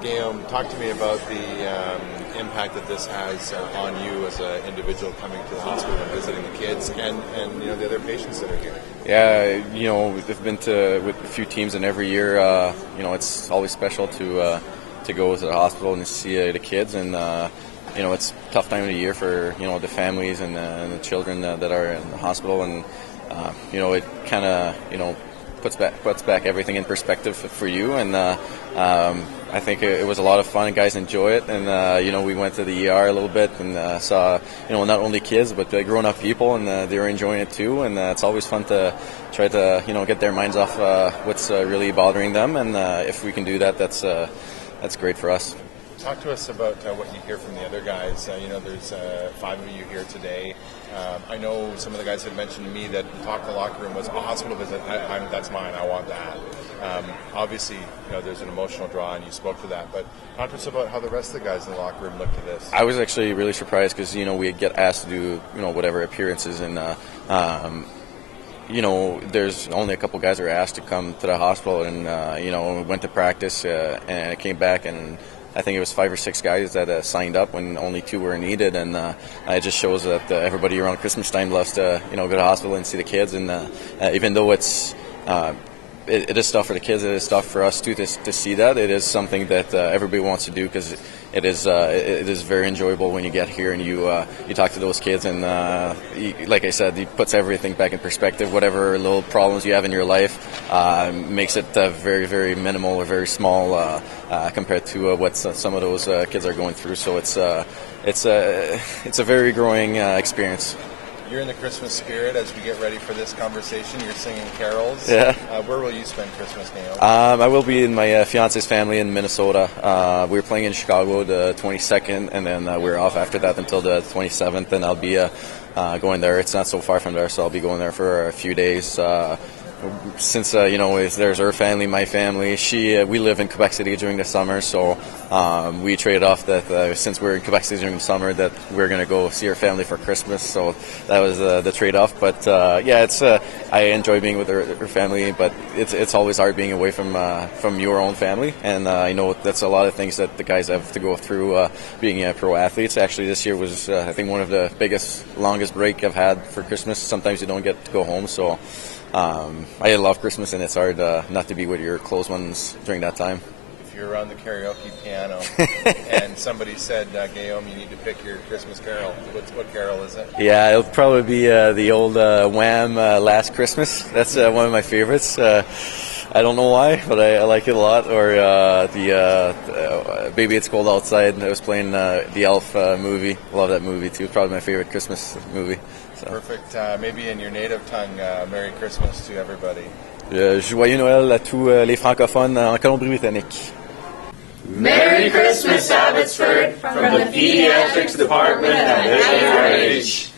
Guillaume, talk to me about the impact that this has on you as an individual coming to the hospital and visiting the kids and the other patients that are here. Yeah, we've been with a few teams, and every year, it's always special to go to the hospital and see the kids, and it's a tough time of the year for the families and the children that are in the hospital, and it kind of puts back everything in perspective for you, and I think it was a lot of fun. Guys enjoy it, and we went to the ER a little bit and saw not only kids but grown-up people, and they were enjoying it too. And it's always fun to try to get their minds off what's really bothering them, and if we can do that, that's great for us. Talk to us about what you hear from the other guys. There's 5 of you here today. I know some of the guys had mentioned to me that Talk to the Locker Room was a hospital visit. That's mine. I want that. Obviously, there's an emotional draw, and you spoke to that. But talk to us about how the rest of the guys in the locker room look to this. I was actually really surprised because we get asked to do whatever appearances, and there's only a couple guys that are asked to come to the hospital, and went to practice, and it came back, and I think it was 5 or 6 guys that signed up when only 2 were needed, and it just shows that everybody around Christmas time loves to go to the hospital and see the kids, and even though it's it is tough for the kids, it is tough for us too to see that. It is something that everybody wants to do because it is very enjoyable when you get here and you talk to those kids, and like I said, it puts everything back in perspective. Whatever little problems you have in your life makes it very, very minimal or very small compared to what some of those kids are going through. So it's a very growing experience. You're in the Christmas spirit as we get ready for this conversation. You're singing carols. Yeah. Where will you spend Christmas, Guillaume? I will be in my fiance's family in Minnesota. We're playing in Chicago the 22nd, and then we're off after that until the 27th, and I'll be going there. It's not so far from there, so I'll be going there for a few days. Since there's her family, my family. We live in Quebec City during the summer, so we traded off that since we're in Quebec City during the summer, that we're going to go see her family for Christmas. So that was the trade-off. But it's I enjoy being with her family, but it's always hard being away from your own family, and I know that's a lot of things that the guys have to go through being pro athletes. Actually, this year was I think one of the longest break I've had for Christmas. Sometimes you don't get to go home, so. I love Christmas, and it's hard not to be with your close ones during that time. If you're around the karaoke piano and somebody said, Guillaume, you need to pick your Christmas carol, what carol is it? Yeah, it'll probably be the old Wham! Last Christmas. That's one of my favorites. I don't know why, but I like it a lot. Or the Baby It's Cold Outside. I was playing the Elf movie. Love that movie too. Probably my favorite Christmas movie. So. Perfect. Maybe in your native tongue, Merry Christmas to everybody. Joyeux Noël à tous les francophones en Colombie-Britannique. Merry Christmas, Abbotsford, from the Pediatrics Department at NIH.